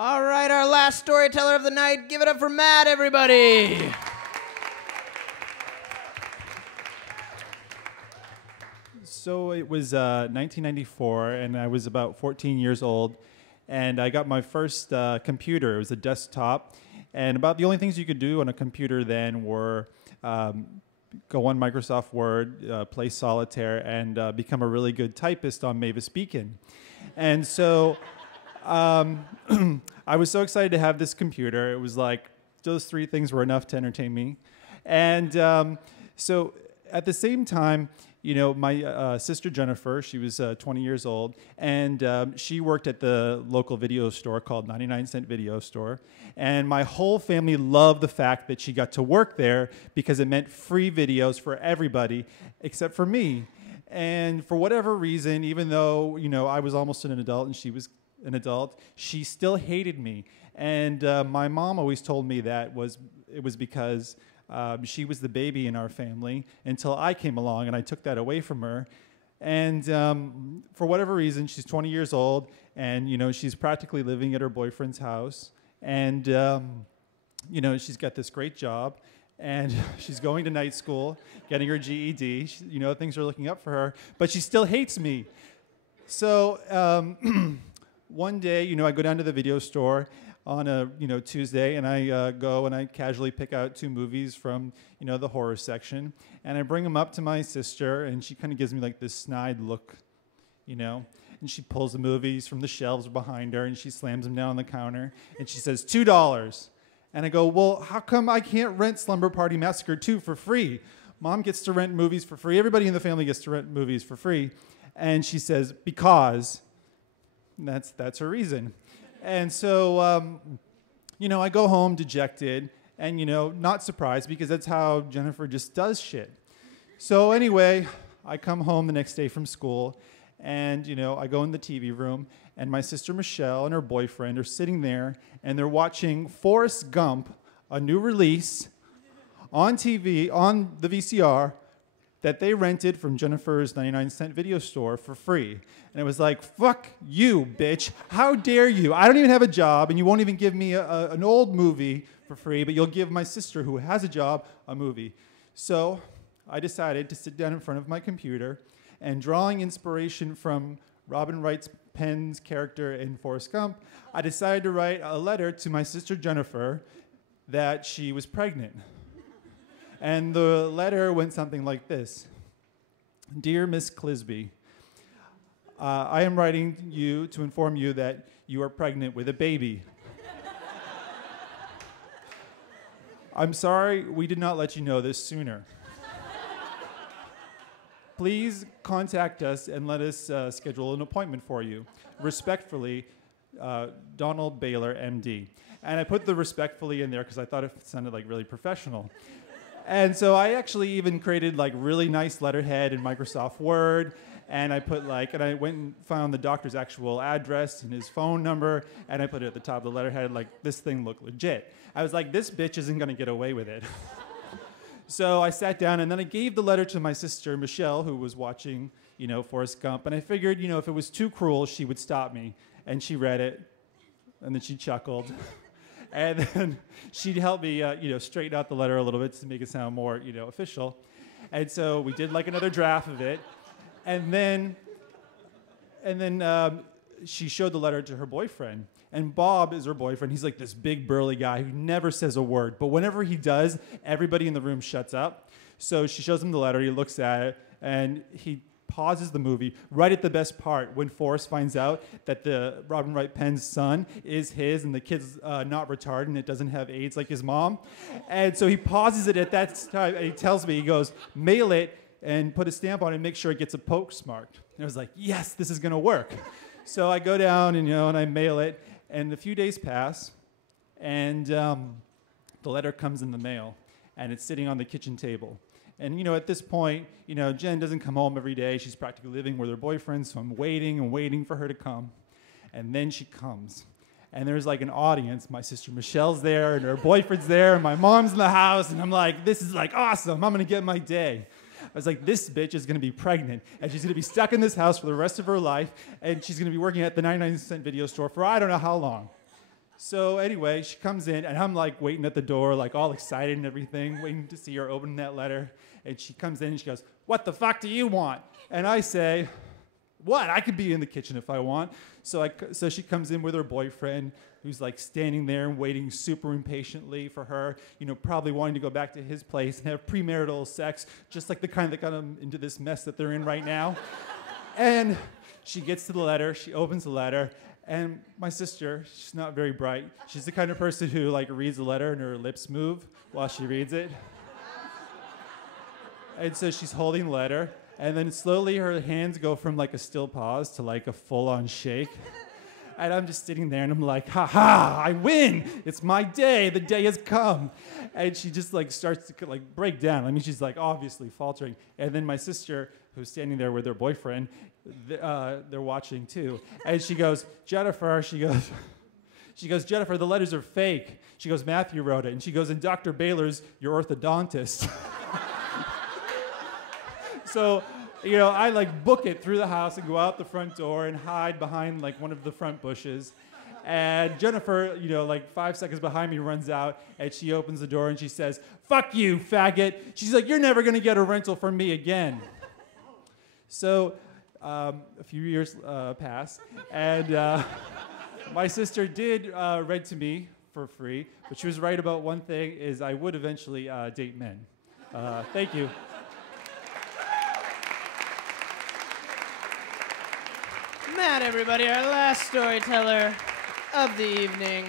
All right, our last storyteller of the night. Give it up for Matt, everybody. So it was 1994, and I was about 14 years old, and I got my first computer. It was a desktop, and about the only things you could do on a computer then were go on Microsoft Word, play solitaire, and become a really good typist on Mavis Beacon. And so I was so excited to have this computer. It was like those three things were enough to entertain me. And so at the same time, you know, my sister Jennifer, she was 20 years old, and she worked at the local video store called 99-Cent Video Store. And my whole family loved the fact that she got to work there because it meant free videos for everybody except for me. And for whatever reason, even though, you know, I was almost an adult and she was an adult, she still hated me. And my mom always told me that it was because she was the baby in our family until I came along, and I took that away from her. And for whatever reason, she's 20 years old, and you know she's practically living at her boyfriend's house. And you know she's got this great job, and she's going to night school, getting her GED. You know things are looking up for her, but she still hates me. So one day, you know, I go down to the video store on a Tuesday, and I go and I casually pick out 2 movies from the horror section, and I bring them up to my sister, and she kind of gives me like this snide look, and she pulls the movies from the shelves behind her, and she slams them down on the counter, and she says $2, and I go, well, how come I can't rent Slumber Party Massacre 2 for free? Mom gets to rent movies for free. Everybody in the family gets to rent movies for free, and she says because. That's her reason. And so, I go home dejected and, not surprised because that's how Jennifer just does shit. So anyway, I come home the next day from school and, I go in the TV room and my sister Michelle and her boyfriend are sitting there and they're watching Forrest Gump, a new release, on TV, on the VCR, that they rented from Jennifer's 99-Cent Video Store for free. And it was like, fuck you, bitch. How dare you? I don't even have a job, and you won't even give me an old movie for free, but you'll give my sister, who has a job, a movie. So I decided to sit down in front of my computer, and drawing inspiration from Robin Wright Penn's character in Forrest Gump, I decided to write a letter to my sister Jennifer that she was pregnant. And the letter went something like this. Dear Miss Clisby, I am writing you to inform you that you are pregnant with a baby. I'm sorry we did not let you know this sooner. Please contact us and let us schedule an appointment for you. Respectfully, Donald Baylor, MD. And I put the respectfully in there because I thought it sounded like really professional. And so I actually even created like really nice letterhead in Microsoft Word, and I put and I went and found the doctor's actual address and his phone number, and I put it at the top of the letterhead, like this thing looked legit. I was like, this bitch isn't gonna get away with it. So I sat down and then I gave the letter to my sister, Michelle, who was watching, Forrest Gump, and I figured, if it was too cruel, she would stop me. And she read it, and then she chuckled. And then she'd help me, straighten out the letter a little bit to make it sound more, official. And so we did like another draft of it. And then she showed the letter to her boyfriend. And Bob is her boyfriend. He's like this big burly guy who never says a word. But whenever he does, everybody in the room shuts up. So she shows him the letter. He looks at it, and he pauses the movie right at the best part when Forrest finds out that the Robin Wright Penn's son is his and the kid's not retarded and it doesn't have AIDS like his mom. And so he pauses it at that time and he tells me, he goes, mail it and put a stamp on it and make sure it gets a postmarked. And I was like, yes, this is gonna work. So I go down and I mail it, and a few days pass and the letter comes in the mail and it's sitting on the kitchen table. And, at this point, Jen doesn't come home every day. She's practically living with her boyfriend, so I'm waiting and waiting for her to come. And then she comes. And there's like an audience. My sister Michelle's there, and her boyfriend's there, and my mom's in the house. And I'm like, this is like awesome. I'm going to get my day. I was like, this bitch is going to be pregnant, and she's going to be stuck in this house for the rest of her life, and she's going to be working at the 99-Cent Video Store for I don't know how long. So anyway, she comes in, and I'm like waiting at the door, like all excited and everything, waiting to see her open that letter. And she comes in and she goes, "What the fuck do you want?" And I say, "What? I could be in the kitchen if I want." So she comes in with her boyfriend, who's like standing there and waiting super impatiently for her, probably wanting to go back to his place and have premarital sex, just like the kind that got them into this mess that they're in right now. And she gets to the letter, she opens the letter, and my sister, she's not very bright. She's the kind of person who like reads the letter and her lips move while she reads it. And so she's holding the letter, and then slowly her hands go from like a still pause to like a full-on shake. And I'm just sitting there, and I'm like, "Ha ha! I win! It's my day. The day has come." And she just like starts to like break down. I mean, she's like obviously faltering. And then my sister, who's standing there with her boyfriend, they're watching too. And she goes, "Jennifer," she goes, "Jennifer, the letters are fake." She goes, "Matthew wrote it." And she goes, "And Dr. Baylor's your orthodontist." So, I like book it through the house and go out the front door and hide behind like one of the front bushes. And Jennifer, like 5 seconds behind me, runs out and she opens the door and she says, "Fuck you, faggot." She's like, "You're never gonna get a rental from me again." So a few years pass, and my sister did rent to me for free, but she was right about one thing: is I would eventually date men. Thank you. Matt, everybody, our last storyteller of the evening.